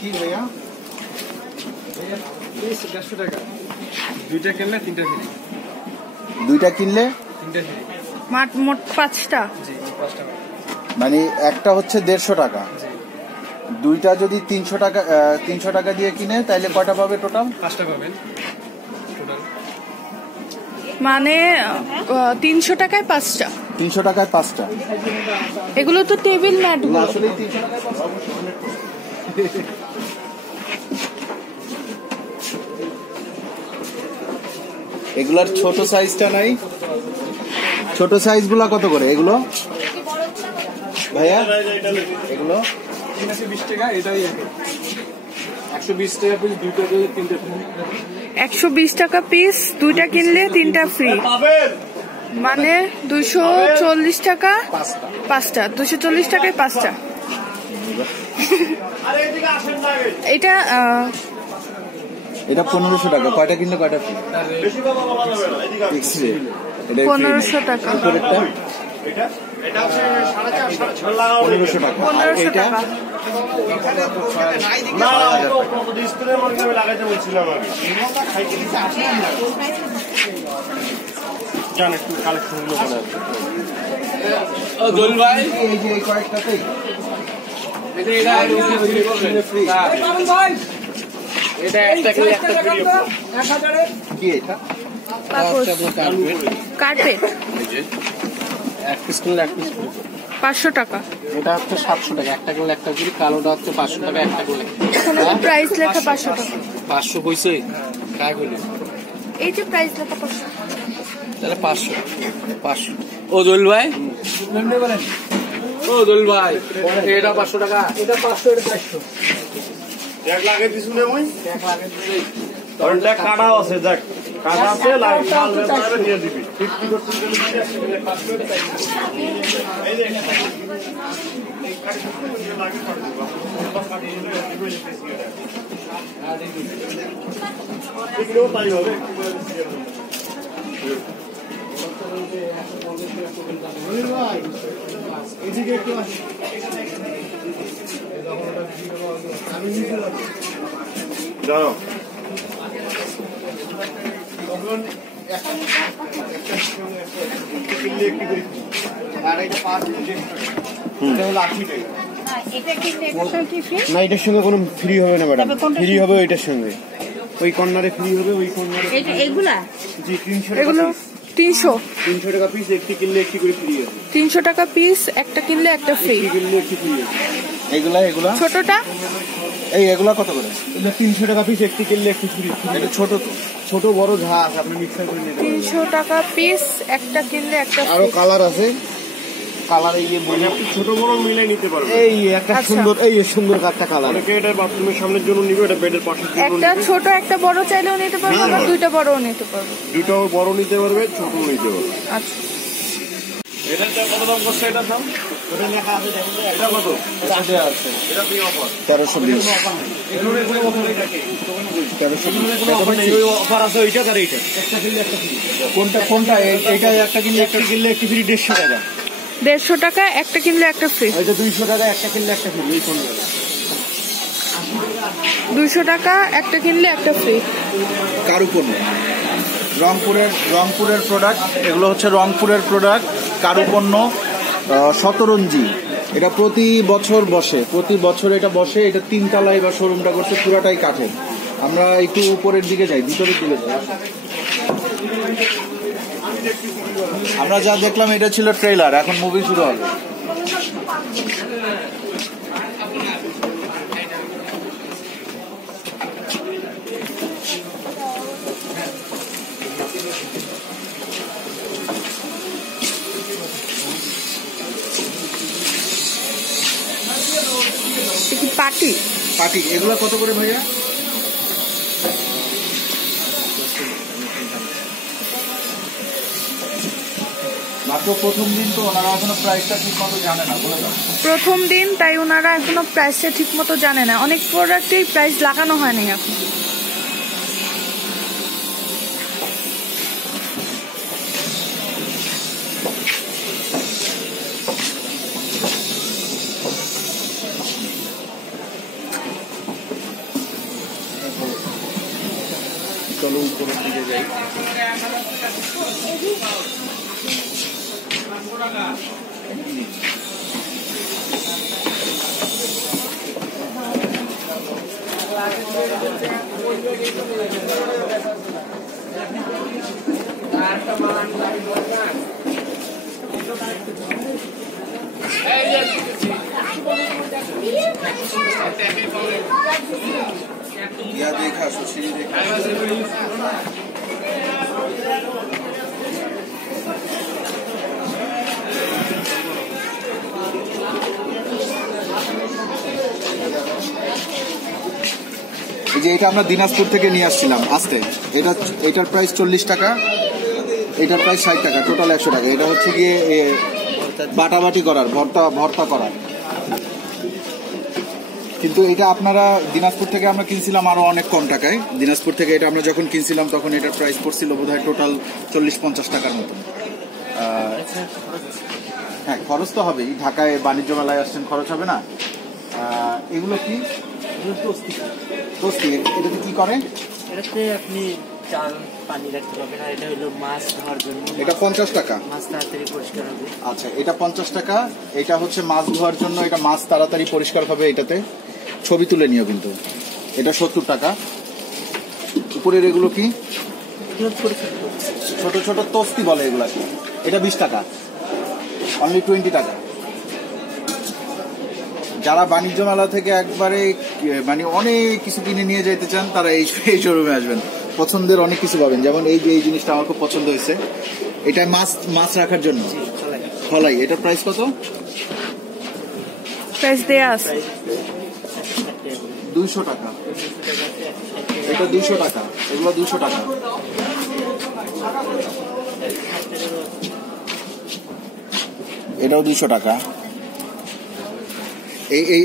কি ভাইয়া? 150 টাকা। দুইটা কিনলে তিনটা ফ্রি। দুইটা কিনলে তিনটা ফ্রি। মোট 5টা। জি 5 টাকা। মানে একটা হচ্ছে 150 টাকা। জি। দুইটা যদি 300 টাকা দিয়ে কিনে তাহলে কয়টা পাবে টোটাল? 5টা পাবেন টোটাল। মানে 300 টাকায় 5টা। 300 টাকায় 5টা। এগুলো তো টেবিল ম্যাট গুলো। আসলে 300 টাকায় এগুলার ছোট সাইজটা নাই? ছোট সাইজ গুলা কত করে এগুলো ভাইয়া? এগুলো 320 টাকা। এটাই 120 টাকা পিস, দুইটা কিনলে তিনটা ফ্রি। 120 টাকা পিস, দুইটা কিনলে তিনটা ফ্রি। মানে 240 টাকা 5টা। 240 টাকায় 5টা। এটা 1500 টাকা। কয়টা কিনলে কয়টা ফ্রি? 1500 টাকা। 1500 টাকা। 1500 টাকা। এই যে এই কয়েকটাতেই এটা একটা কিনলে একটা ফ্রি। কি এটা? কার্পেট এক পিস কিনলে এক পিস ফ্রি। 500 টাকা। এটা হচ্ছে 700 টাকা। একটা কিনলে একটা ফ্রি। কালোটা হচ্ছে 500 টাকা একটা কিনলে। এখানে প্রাইস লেখা 500 টাকা। 500 কইছে কাই কইলে? এই যে প্রাইস লেখা 500। তাহলে 500। ও দোল ভাই, ও দোল ভাই, এটা 500 টাকা। এটা 500, এটা 400। এক লাগে দিছু না মই? এক লাগে দিছি। ওটা কাটা আছে, দেখ কাটা আছে, লাগে নিয়ে দিবি। 50 করতে গেলে 500 টাকা। এই দেখ এই কাটা লাগে কাটা দিবা। বাস কাটিয়ে দিলে দিবি এটা। এগুলো তাই হবে। এদিকে একটু আসি। যাও তখন না, এটার সঙ্গে কোনো ফ্রি হবে না ম্যাডাম। ফ্রি হবে ওইটার সঙ্গে, ওই কর্নারে ফ্রি হবে, ওই কর্নারে। এগুলা জি 300 এগুলো 300 টাকা পিস। একটি কিনলে একটি করে ফ্রি হবে। 300 টাকা পিস, একটা কিনলে একটা ফ্রি। একটি কিনলে একটি ফ্রি হবে। এগুলা ছোটটা এগুলা কত করে? এটা 300 টাকা পিস। একটি কিনলে একটি ফ্রি। এটা ছোট তো। ছোট বড় যা আছে আপনি মিক্সার করে নিতে পারেন। 300 টাকা পিস, একটা কিনলে একটা আরো ফ্রি। কালার আছে। কালার এই যে মানে আপনি ছোট বড় মিলে নিতে পারবেন। এই একটা সুন্দর, এই সুন্দর একটা কালার। অনেকে এটা বাথরুমের সামনের জন্য নিবে, এটা বেডের পাশের জন্য একটা নিবে। ছোট একটা বড় চাইলেও নিতে পারবো, আবার দুইটা বড়ও নিতে পারবো। দুটাও বড় নিতে পারবে, ছোট নিতে পারবে। আচ্ছা, এটা কত দাম করছে? এটার দাম ওটা লেখা আছে, দেখুন তো। এটা কত? এটা আছে, এটা ফ্রি অফার। 1320। এগুলোর কোনো অফার নেই, নাকি 1320 ওই অফার আছে। ওইটা আর এইটা একটা কিনলে একটা ফ্রি। কোনটা? এইটা একটা কিনলে একটা কিনলে একটি ফ্রি 150 টাকা। 150 টাকা, একটা কিনলে একটা ফ্রি। ওইটা 200 টাকা, একটা কিনলে একটা ফ্রি। এই কোন 200 টাকা, একটা কিনলে একটা ফ্রি। কারুপণ্য, রংপুরের প্রোডাক্ট। এগুলো হচ্ছে রংপুরের প্রোডাক্ট, কারুপণ্য, শতরঞ্জি। এটা প্রতি বছর এটা বসে। এটা 3 তলায় বা শোরুমটা করছে, পুরাটাই কাঠের। আমরা একটু উপরের দিকে যাই, ভিতরের দিকে যাই। আমরা যা দেখলাম এটা ছিল ট্রেলার, এখন মুভি শুরু হবে। পাটি এগুলো কত করে ভাইয়া? মাত্র প্রথম দিন তো, ওনারা এখনো প্রাইসটা ঠিক মতো জানে না। বলে দাও। প্রথম দিন, তাই ওনারা এখনো প্রাইসটা ঠিক মতো জানে না। অনেক প্রোডাক্টেই প্রাইস লাগানো হয়নি এখন। চলো উপরের দিকে যাই। देखा सुशील देखा যে এটা আমরা দিনাজপুর থেকে নিয়ে আসছিলাম আসতে, এটার প্রাইস 40 টাকা, এটার প্রাইস 60 টাকা, টোটাল 100 টাকা। এটা হচ্ছে গিয়ে বাটাবাটি করার, ভর্তা করার। কিন্তু এটা আপনারা দিনাজপুর থেকে আমরা কিনছিলাম আরো অনেক কম টাকায়। দিনাজপুর থেকে এটা আমরা যখন কিনছিলাম তখন এটার প্রাইস পড়ছিল বোধহয় টোটাল 40-50 টাকার মতো। হ্যাঁ, খরচ তো হবেই, ঢাকায় বাণিজ্য মেলায় আসছেন, খরচ হবে না। এগুলো কি তোস্তি, এটাতে কি করে? এটাতে আপনি চাল পানি রাখতে পারবেন, আর এটা হলো মাছ ধোয়ার জন্য। এটা 50 টাকা, মাছ তাড়াতাড়ি পরিষ্কার হবে। আচ্ছা, এটা 50 টাকা। এটা হচ্ছে মাছ ধোয়ার জন্য, এটা মাছ তাড়াতাড়ি পরিষ্কার হবে। এটাতে ছবি তুলে নিও কিন্তু। এটা 70 টাকা। উপরের এগুলো কি? ছোট ছোট তোস্তি বলে এগুলাকে। এটা 20 টাকা, অনলি 20 টাকা। যারা বাণিজ্য মেলা থেকে একবারে মানে অনেক কিছু কিনে নিয়ে যেতে চান তারা এই শোরুমে আসবেন, পছন্দের অনেক কিছু পাবেন। যেমন এই যে এই জিনিসটা আমার খুব পছন্দ হয়েছে, এটা মাছ রাখার জন্য খলাই। এটার প্রাইস কত? প্রাইস দেয়া আছে 200 টাকা। এটা 200 টাকা, এগুলো 200 টাকা। এটাও 200 টাকা।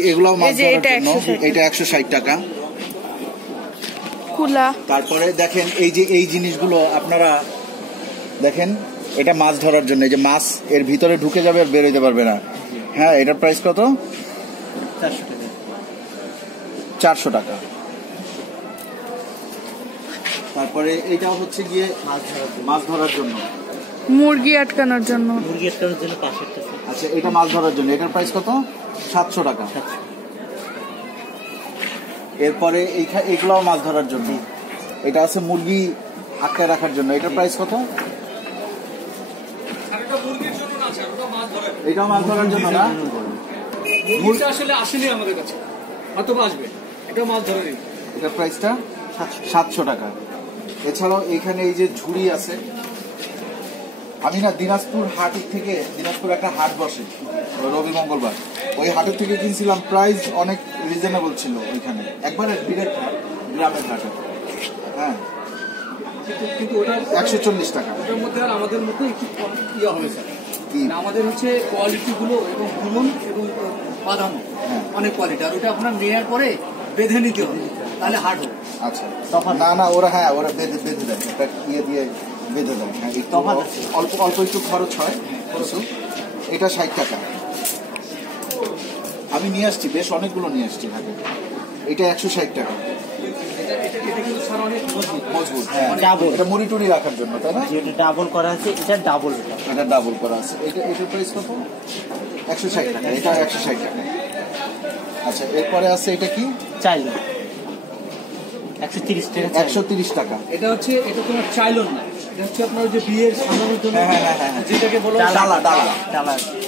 এগুলো মাছ ধরার জন্য, এটা 160 টাকা। কুলা। তারপরে দেখেন এই জিনিসগুলো আপনারা দেখেন, এটা মাছ ধরার জন্য। এই যে মাছ এর ভিতরে ঢুকে যাবে আর বের হইতে পারবে না। হ্যাঁ, এটার প্রাইস কত? 400 টাকা। তারপরে এটাও হচ্ছে গিয়ে মাছ ধরার জন্য, মুরগি আটকানোর জন্য। আচ্ছা, এটা মাছ ধরার জন্য। এটার প্রাইস কত? 700 টাকা। এরপরে এগুলাও মাছ ধরার জন্য। এটা আছে মুরগি আটকায় রাখার জন্য। এটার প্রাইস কত? এটাও মাছ ধরার জন্য না? মুরগি আসলে আসেনি আমাদের কাছে, হয়তো আসবে। এটা মাছ ধরে। এটার প্রাইসটা 700 টাকা। এছাড়াও এখানে এই যে ঝুড়ি আছে। আমি না দিনাজপুর দিনাজপুর একটা হাট বসে রবি মঙ্গলবার, ওই হাটের থেকে কিনছিলাম। প্রাইস অনেক রিজনেবল ছিল ওইখানে, একবারে ডিরেক্ট গ্রামের হাটে। হ্যাঁ, কিন্তু ওটা 140 টাকা। ওটার মধ্যে আর আমাদের মধ্যে একটু ইয়ে হবে স্যার। আমাদের হচ্ছে কোয়ালিটি গুলো এবং গুণ এবং বাদামও অনেক কোয়ালিটি, আর ওটা আপনার নেওয়ার পরে বেঁধে নিতে হবে, তাহলে হার্ড হবে। আচ্ছা, তখন না ওরা বেঁধে দেয়, একটা ইয়ে দিয়ে বেঁধে দেয়। হ্যাঁ, অল্প একটু খরচ হয়। এটা 60 টাকা। আমি নিয়ে আসছি, বেশ অনেকগুলো নিয়ে আসছি হাতে। এটা 160 টাকা। মজবুত। হ্যাঁ, এটা মুড়ি টুড়ি রাখার জন্য, তাই না? এটা ডাবল করা আছে, এটা ডাবল করা আছে। এটার প্রাইস কত? 160 টাকা। এটা 160 টাকা। আচ্ছা, এরপরে আছে এটা কি? চাইল 130 টাকা। 130 টাকা। এটা কোনো চাইলন না, এটা হচ্ছে আপনার যে বিয়ের সাজানোর জন্য যেটাকে বলো ডালা।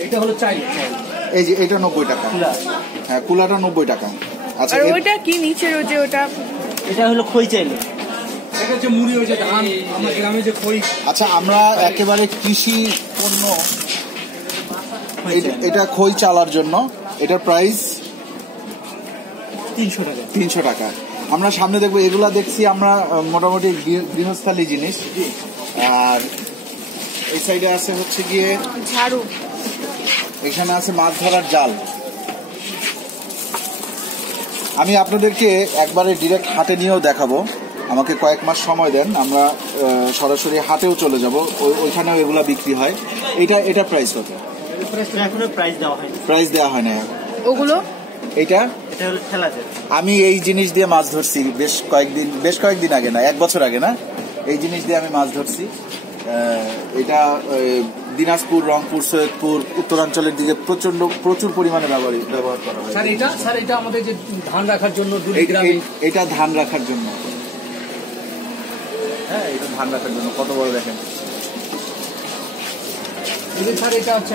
এটা হলো চাইল। এই যে এটা 90 টাকা। হ্যাঁ, কুলাটা 90 টাকা। আচ্ছা, আর ওইটা কি নিচের ওই যে ওটা? এটা হলো খই চাইল। এটা হচ্ছে মুড়ি, ওই যে ধান আমরা গ্রামে যে খই। আচ্ছা, আমরা একেবারে কৃষি পণ্য, এটা খই চালার জন্য। এটার প্রাইস 300 টাকা। 300 টাকা। আমরা সামনে দেখবো, এগুলা দেখছি আমরা মোটামুটি গৃহস্থালী জিনিস। আর এই সাইডে আছে হচ্ছে গিয়ে ঝাড়ু। এখানে আছে মাছ ধরার জাল। আমি আপনাদেরকে একবারে ডিরেক্ট হাটে নিয়েও দেখাবো, আমাকে কয়েক মাস সময় দেন, আমরা সরাসরি হাটেও চলে যাব, ওইখানেও এগুলা বিক্রি হয়। এটা প্রাইস কত? এখনো প্রাইস দেওয়া হয় না। ওগুলো এটা হলো ঠেলা। আমি এই জিনিস দিয়ে মাছ ধরছি বেশ কয়েকদিন আগে, না 1 বছর আগে, না এই জিনিস দিয়ে আমি মাছ ধরছি। এটা দিনাজপুর, রংপুর, সৈয়দপুর, উত্তরাঞ্চলের দিকে প্রচুর পরিমাণে ব্যবহার করা হয়। স্যার এটা আমাদের যে ধান রাখার জন্য এটা ধান রাখার জন্য, হ্যাঁ এটা ধান রাখার জন্য। কত বড় দেখেন। স্যার এটা হচ্ছে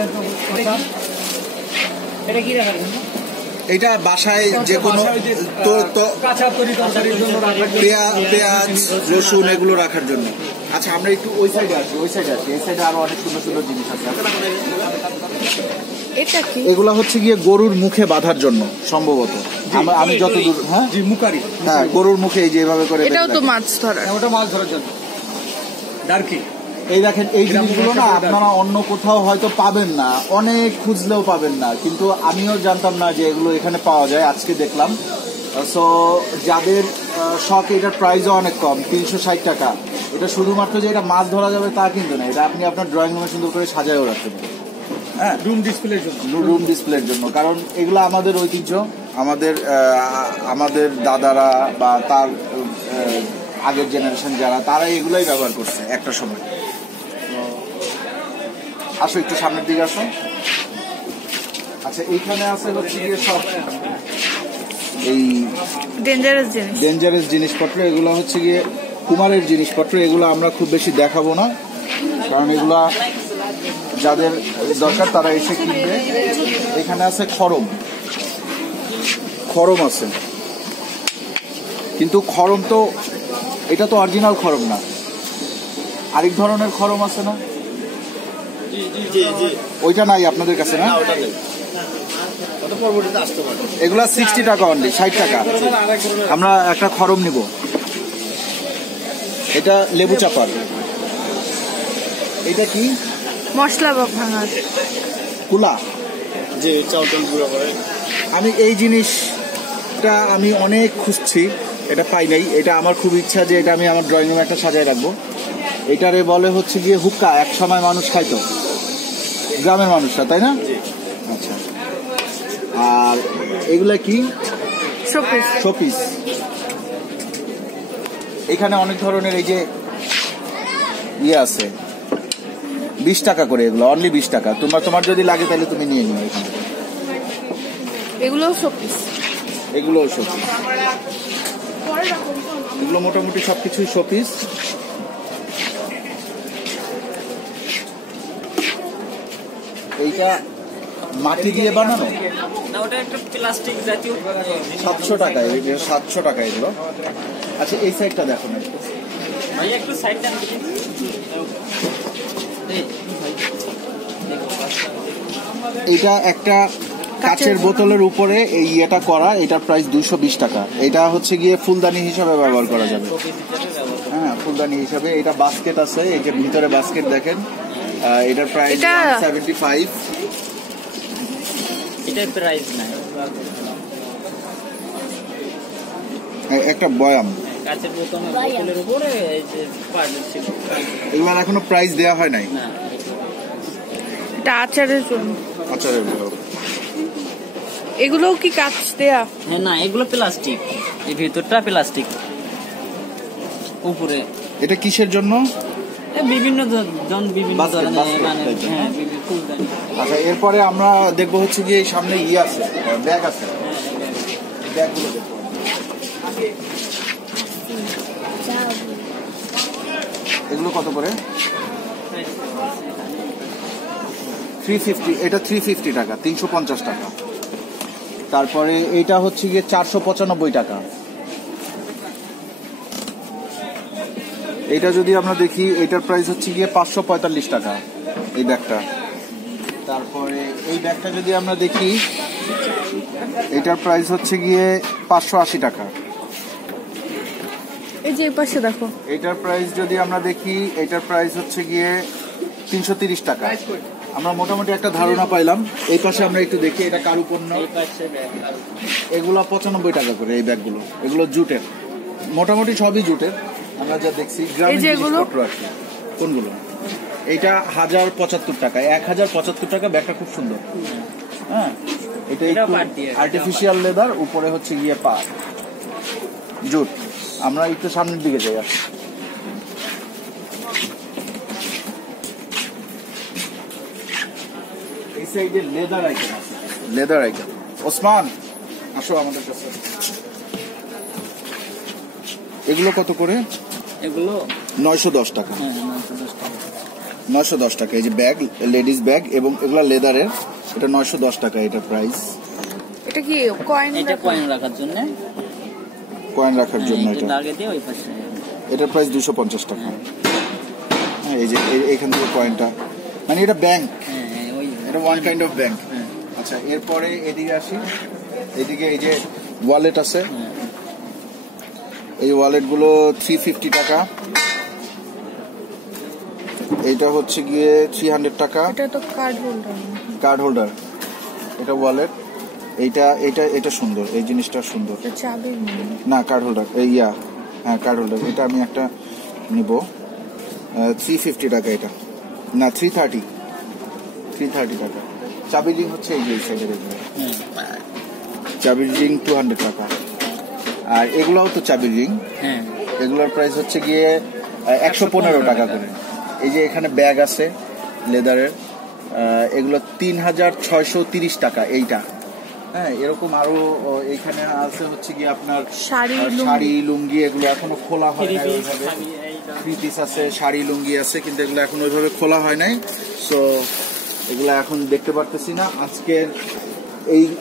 এটা কি রাখার জন্য? এটা বাসায় যে কোনো পেঁয়াজ, রসুন এগুলো রাখার জন্য। আচ্ছা আমরা একটু ওই সাইডে আসি, এই সাইডে আরো অনেক সুন্দর সুন্দর জিনিস আছে। এটা কি? এগুলা হচ্ছে গিয়ে গরুর মুখে বাঁধার জন্য সম্ভবত, আমি যতদূর, হ্যাঁ মুকারি, হ্যাঁ গরুর মুখে এই যে এভাবে করে। এটাও তো মাছ ধরা, ওটা মাছ ধরার জন্য। ডার্কি এই দেখেন, এই জিনিসগুলো না আপনারা অন্য কোথাও হয়তো পাবেন না, অনেক খুঁজলেও পাবেন না, কিন্তু আমিও জানতাম না যে এগুলো এখানে পাওয়া যায়, আজকে দেখলাম। সো যাদের শখ, এটার প্রাইসও অনেক কম, 360 টাকা। এটা শুধুমাত্র যে এটা মাছ ধরা যাবে তা কিন্তু না, এটা আপনি আপনার ড্রয়িং রুমে সুন্দর করে সাজায়ও রাখতে পারেন। হ্যাঁ, রুম ডিসপ্লের জন্য। কারণ এগুলো আমাদের ঐতিহ্য, আমাদের দাদারা বা তার আগের জেনারেশন যারা, তারা এগুলাই ব্যবহার করছে একটা সময়। আসো একটু সামনের দিকে আসো। আচ্ছা এইখানে আছে হচ্ছে গিয়ে সব এই ডেঞ্জারাস জিনিসপত্র। এগুলো হচ্ছে গিয়ে কুমারের জিনিসপত্র। এগুলো আমরা খুব বেশি দেখাবো না, কারণ এগুলা যাদের দরকার তারা এসে কিনবে। এখানে আছে খরম আছে, কিন্তু খরম তো, এটা তো অরিজিনাল খরম না, আরেক ধরনের খরম আছে না? ওইটা নাই আপনাদের কাছে না? এগুলা 60 টাকা অনলি, 60 টাকা। আমরা একটা খরম নিব, এটা লেবু চাপার। এটা কি? মশলা ভাঙার কুলা। যে চাউল গুঁড়ো করে। আমি এই জিনিসটা আমি অনেক খুঁজছি, এটা পাই নাই। এটা আমার খুব ইচ্ছা যে এটা আমি আমার ড্রয়িং রুমে একটা সাজায় রাখবো। এটারে বলে হচ্ছে গিয়ে হুক্কা। এক সময় মানুষ খাইতো, গ্রামের মানুষরা, তাই না? আচ্ছা, আর এগুলা কি? শোপিস। এখানে অনেক ধরনের এই যে ইয়ে আছে, 20 টাকা করে, এগুলো অনলি 20 টাকা। তোমার যদি লাগে তাহলে তুমি নিয়ে নিও। এখানে এগুলোও শোপিস। এগুলো মোটামুটি সবকিছুই শোপিস। এইটা মাটি দিয়ে বানানো না, ওটা একটা প্লাস্টিক জাতীয়। 700 টাকা, 700 টাকা এগুলো। আচ্ছা এই সাইডটা দেখো না, ভাই একটু সাইডটা এটা একটা কাচের বোতলের উপরে এই ইয়েটা করা। এটার প্রাইস 220 টাকা। এটা হচ্ছে গিয়ে ফুলদানি হিসাবে ব্যবহার করা যাবে। হ্যাঁ, ফুলদানি হিসাবে। এটা বাস্কেট আছে, এই যে ভিতরে বাস্কেট দেখেন, এটার প্রাইস 75। এটার প্রাইস নাই, একটা বয়াম কাচের বোতলের উপরে এই যে পার্সেল ছিল। এগুলো এখনো প্রাইস দেওয়া হয় নাই। না, এটা আচারের জন্য। আচারের এগুলোও কি কাচ দেয়া? হ্যাঁ, না এগুলো প্লাস্টিক, এই ভিতরটা প্লাস্টিক, উপরে। এটা কিসের জন্য? বিভিন্ন ধরনের, মানে হ্যাঁ ফুলদানি। আচ্ছা, এরপরে আমরা দেখবো হচ্ছে গিয়ে সামনে ইয়ে আছে, ব্যাগ আছে। ব্যাগগুলো দেখবো। এগুলো কত করে? 350। এটা 350 টাকা, 350 টাকা। তারপরে এইটা হচ্ছে গিয়ে 495 টাকা। এটা যদি আমরা দেখি, এটার প্রাইস হচ্ছে গিয়ে 545 টাকা এই ব্যাগটা। তারপরে এই ব্যাগটা যদি আমরা দেখি, এটার প্রাইস হচ্ছে গিয়ে 580 টাকা। এই যে এই পাশে দেখো, এটার প্রাইস যদি আমরা দেখি, এটার প্রাইস হচ্ছে গিয়ে 330 টাকা। আমরা মোটামুটি একটা ধারণা পাইলাম। এই পাশে আমরা একটু দেখি, এটা কারুপণ্য। এগুলো 95 টাকা করে এই ব্যাগগুলো। এগুলো জুটের, মোটামুটি সবই জুটের। আমরা যা দেখছি গ্রামের জিনিসপত্র আর কি। কোনগুলো? এইটা 1075 টাকা, 1075 টাকা। ব্যাগটা খুব সুন্দর। হ্যাঁ, এটা আর্টিফিশিয়াল লেদার, উপরে হচ্ছে গিয়ে জুট। আমরা একটু সামনের দিকে যাই। সাইডে লেদার আইটেম আছে, লেদার আইটেম। ওসমান আসো আমাদের কাছে। এগুলো কত করে? এগুলো 910 টাকা। 910 টাকা। এই যে ব্যাগ, লেডিস ব্যাগ, এবং এগুলো লেদারের, এটা 910 টাকা এটা প্রাইস। এটা কি কয়েন? এটা কয়েন রাখার জন্য, কয়েন রাখার জন্য এটা। লাগে ওই পাশে। এটার প্রাইস 250 টাকা। হ্যাঁ, এই যে এখান থেকে কয়েনটা, মানে এটা ব্যাংক, এটা ওয়ান কাইন্ড অফ ব্যাংক। আচ্ছা, এরপরে এদিকে আসি। এদিকে এই যে ওয়ালেট আছে, এই ওয়ালেট গুলো 350 টাকা। এইটা হচ্ছে গিয়ে 300 টাকা। এটা তো কার্ড হোল্ডার। কার্ড হোল্ডার, এটা ওয়ালেট। এইটা এটা এটা সুন্দর, এই জিনিসটা সুন্দর। এটা চাবি না, কার্ড হোল্ডার। হ্যাঁ, কার্ড হোল্ডার। এটা আমি একটা নিব, 350 টাকা। এটা না, 330 টাকা। চাবি রিং হচ্ছে এই যে সাইডে দেখবেন, চাবি রিং 200 টাকা। আর এগুলোও তো চাবি রিং, এগুলোর প্রাইস হচ্ছে গিয়ে 115 টাকা করে। এই যে এখানে ব্যাগ আছে লেদারের, এগুলো 3630 টাকা এইটা। হ্যাঁ, এরকম আরো এখানে আছে হচ্ছে গিয়ে আপনার শাড়ি, লুঙ্গি, এগুলো এখনো খোলা হয় নাই ওইভাবে। 3 পিস আছে, শাড়ি, লুঙ্গি আছে, কিন্তু এগুলো এখন ওইভাবে খোলা হয় নাই। সো এগুলো এখন দেখতে পারতেছি না। আজকের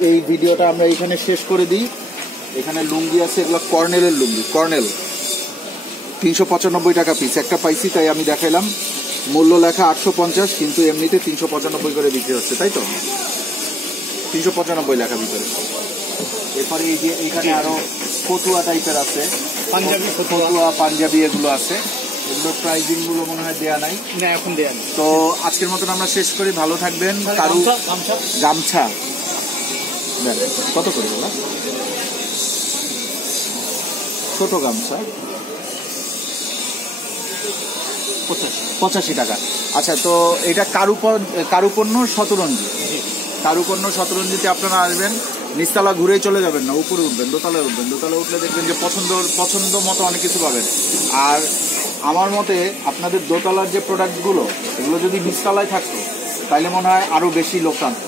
এই ভিডিওটা আমরা এইখানে শেষ করে দিই। এখানে লুঙ্গি আছে, এগুলো কর্নেলের লুঙ্গি, কর্নেল 395 টাকা পিস। একটা পাইছি তাই আমি দেখাইলাম। মূল্য লেখা 850, কিন্তু এমনিতে 395 করে বিক্রি হচ্ছে, তাই তো? 395 লেখা ভিতরে। এরপরে এই যে এইখানে আরো ফতুয়া টাইপের আছে, পাঞ্জাবি ফতুয়া, পাঞ্জাবি এগুলো আছে। এগুলোর প্রাইজিং গুলো মনে হয় দেয়া নাই, না এখন দেয়া নেই। তো আজকের মতন আমরা শেষ করি। ভালো থাকবেন। কারু গামছা কত করে বলা? ছোট গামছা 85 টাকা। আচ্ছা, তো এটা কারুপণ্য শতরঞ্জি। কারুপণ্য শতরঞ্জিতে আপনারা আসবেন, নিচতলা ঘুরেই চলে যাবেন না, উপরে উঠবেন, দোতলায় উঠবেন। দোতলায় উঠলে দেখবেন যে পছন্দ মতো অনেক কিছু পাবেন। আর আমার মতে আপনাদের দোতলার যে প্রোডাক্টগুলো, এগুলো যদি নিচতলায় থাকতো তাহলে মনে হয় আরো বেশি লোক টানতো।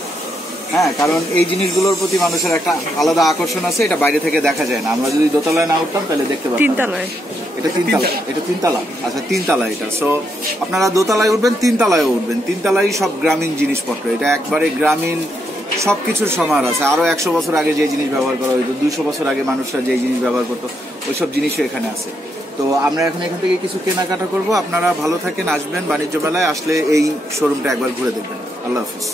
হ্যাঁ, কারণ এই জিনিসগুলোর প্রতি মানুষের একটা আলাদা আকর্ষণ আছে, এটা বাইরে থেকে দেখা যায় না। আমরা যদি দোতলায় না উঠতাম তাহলে দেখতে পারতাম। তিনতলায়, এটা তিনতলা। আচ্ছা, তিনতলা এটা। সো আপনারা দোতলায় উঠবেন, তিনতলায় উঠবেন। তিনতলায় সব গ্রামীণ জিনিসপত্র, এটা একবারে গ্রামীণ, সবকিছুর সমার আছে। আরো 100 বছর আগে যে জিনিস ব্যবহার করা হইতো, 200 বছর আগে মানুষরা যে জিনিস ব্যবহার করতো, ওইসব জিনিসও এখানে আছে। তো আমরা এখন এখান থেকে কিছু কেনাকাটা করব। আপনারা ভালো থাকেন, আসবেন বাণিজ্য মেলায়। আসলে এই শোরুমটা একবার ঘুরে দেখবেন। আল্লাহ হাফিজ।